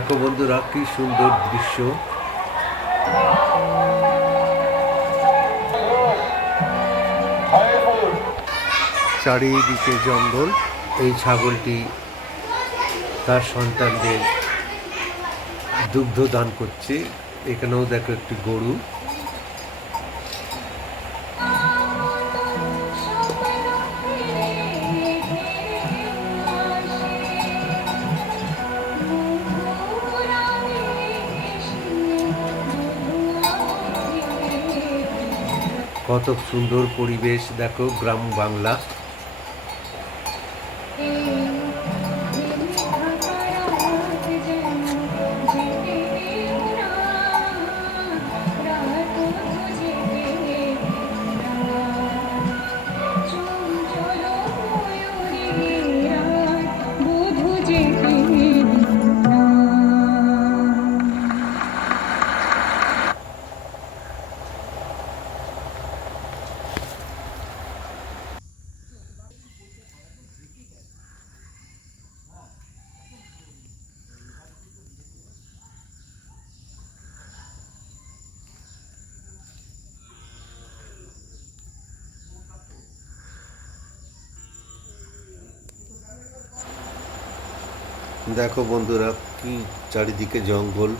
দেখো বন্ধুরা কি সুন্দর দৃশ্য। চারিদিকে জঙ্গল। এই ছাগলটি তার সন্তানদের দুগ্ধ দান করছে। এখানেও দেখো একটি গরু। কত সুন্দর পরিবেশ দেখো, গ্রাম বাংলা। দেখো বন্ধুরা কি চারিদিকে জঙ্গল।